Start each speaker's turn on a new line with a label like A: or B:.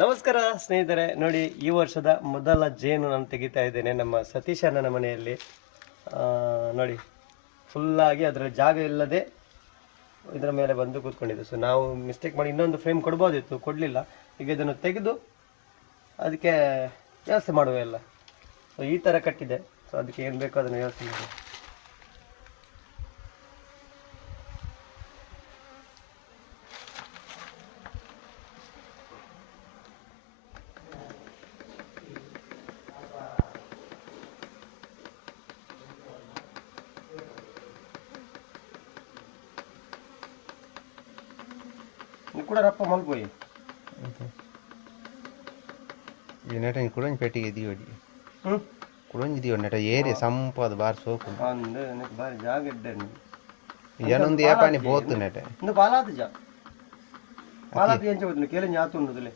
A: ನಮಸ್ಕಾರ ಸ್ನೇಹಿತರೆ, ನೋಡಿ ಈ ವರ್ಷದ ಮೊದಲ ಜೇನು ನಾನು ತೆಗಿತಾ ಇದ್ದೇನೆ ನಮ್ಮ ಸತೀಶ್ ಅಣ್ಣನ ಮನೆಯಲ್ಲಿ. ನೋಡಿ ಫುಲ್ಲಾಗಿ ಅದರ ಜಾಗ ಇಲ್ಲದೆ ಇದರ ಮೇಲೆ ಬಂದು ಕೂತ್ಕೊಂಡಿದ್ದು. ಸೊ ನಾವು ಮಿಸ್ಟೇಕ್ ಮಾಡಿ ಇನ್ನೊಂದು ಫ್ರೇಮ್ ಕೊಡ್ಬೋದಿತ್ತು ಕೊಡಲಿಲ್ಲ. ಈಗ ಇದನ್ನು ತೆಗೆದು ಅದಕ್ಕೆ ವ್ಯವಸ್ಥೆ ಮಾಡುವ ಎಲ್ಲ. ಸೊ ಈ ಥರ ಕಟ್ಟಿದೆ. ಸೊ ಅದಕ್ಕೆ ಏನು ಬೇಕೋ ಅದನ್ನು ವ್ಯವಸ್ಥೆ ಮಾಡಿ. ನೀವು ಕೂಡ ರಪ್ಪ ಮಲ್ಪೋಯಿ
B: ಈ ನೆಟ ಕುಡಂಜಿ ಪೆಟ್ಟಿಗೆ ಇದೀವಡಿ
A: ಹ್ಞೂ
B: ಕುಡಂಜಿ ಇದೀವ ನೆಟ ಏರಿಯ ಸಂಪದ ಬಾರಿ ಸೋಕು
A: ಒಂದು ನನಗೆ ಬಾರಿ ಜಾಗ ಇದ್ದೆ
B: ಏನೊಂದು ಏಪಾನಿ ಬೋತು ನೆಟ
A: ಇಂದು ಪಾಲಾದ ಜಾ ಪಾಲಾದ ಏನ್ చెబుతుంది కేలం జాతు ఉండదులే